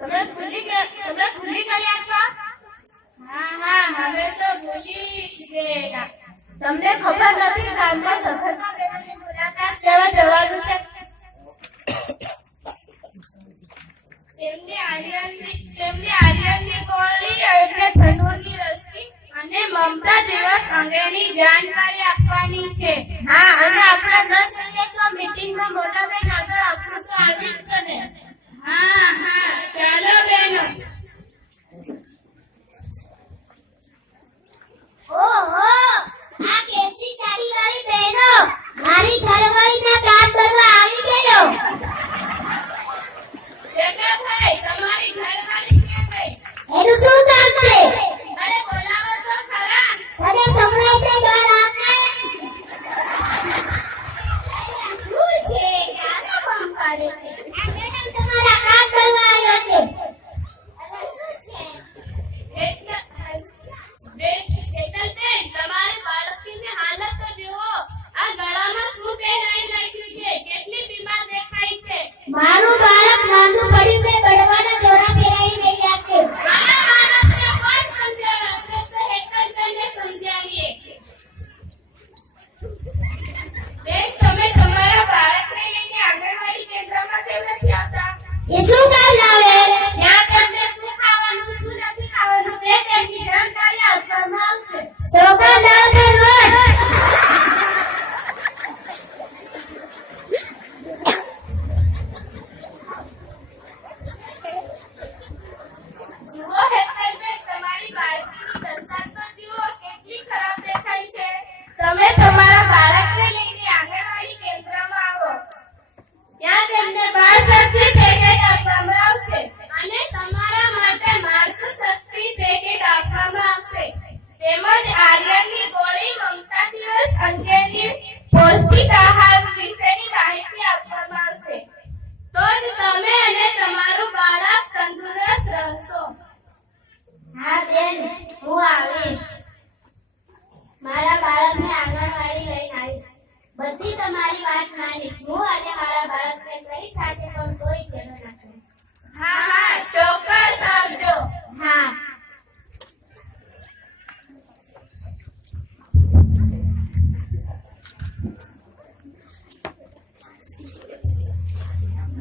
તમે ભૂલી ગયા છો? હા હવે તો ભૂલી જ ગયેલા. તમને ખબર નથી ગામમાં સફરમાં બહેનોની મુલાકાત લેવા જવાનું છે? તેમની આર્યનની કોળી એટલે ધનુરની રસ્સી અને મમતા દિવસ અંગેની જાણકારી આપવાની છે. હા, અને આપણે ન જઈએ તો મીટિંગમાં મોટા બેન આગળ આપણું તો આવી જ બને. હા ચાલો બેનો. ઓહો, આ કેસરી સાડી વાળી બહેનો મારી ઘરવાળીના કામ કરવા આવી ગયો. જગાભાઈ, તમારી ઘરવાળી ક્યાં ગઈ? એનું શું કામ છે? અરે બોલાવો તો ખરા. અરે સંભળાય છે બહાર આપને. શું છે? કાનો કામ પાડે છે? આ મેડમ તમારા કામ કરવા આવ્યો છે. અરે શું છે? તમારી બાળકીની હાલત તો જુઓ. આ ગળામાં શું પહેરાઈ રાખ્યું છે? કેટલી બીમાર દેખાય છે. મારું બાળક માંદું પડ્યું ને બળવાના દોરા પહેરાઈ રહ્યા છે. મારા માણસને કોણ સમજાવે? આપણે તો હેકલને સમજાવીએ. બેન, તમે તમારા બાળકને લઈને આંગણવાડી કેન્દ્રમાં કેમ નથી આવતા? એ શું કામ લાવે? ત્યાં તેમને શું ખાવાનું, શું નથી ખાવાનું તે તેમની જાણકારી આપવામાં આવશે. સોગંદ જુઓ હેતલબેન, તમારી બાળકીની દશા તો જુઓ, કેટલી ખરાબ દેખાય છે. તમે તમારા બાળકને લઈને આંગણવાડી કેન્દ્રમાં આવો. ત્યાં તેમને બાળ શક્તિ પેકેટ આપવામાં આવશે અને તમારા માટે માતૃ શક્તિ પેકેટ આપવામાં આવશે. તેમજ આર્યનની ગોળી, મમતા દિવસ અંગેની પૌષ્ટિક આહાર વિશેની માહિતી આપવામાં આવશે. તો જ તમે અને તમારું બાળક તંદુરસ્ત રહેશો. હા બેન, હું આવીશ. મારા બાળકને આંગણવાડી લઈને આવીશ. બધી તમારી વાત માનીશ. હું અને મારા બાળકને સહી સાથે પણ કોઈ ચેડો ના કરીશ. હા ચોક્કસ આવજો. હા.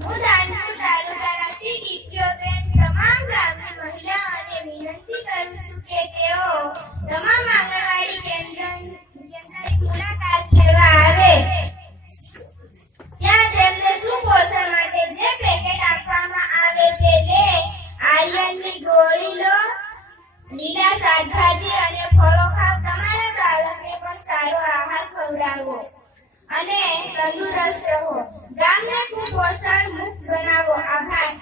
હું રાણપુર તાલુકાના શ્રી ડીપીઓબેન તમામ ગામની મહિલાઓને વિનંતી કરું છું કે તેઓ તમામ આંગણવાડી કેન્દ્રની મુલાકાત કરવા આવે. ત્યાં તેમને સુપોષણ માટે જે પેકેટ આપવામાં આવે છે તે આર્યનની ગોળી લો, લીલા શાકભાજી અને ફળો ખાવ. તમારા બાળકને પણ સારો આહાર ખવડાવો અને તંદુરસ્ત રહો. ગામને કુપોષણ મુક્ત બનાવો. આભાર.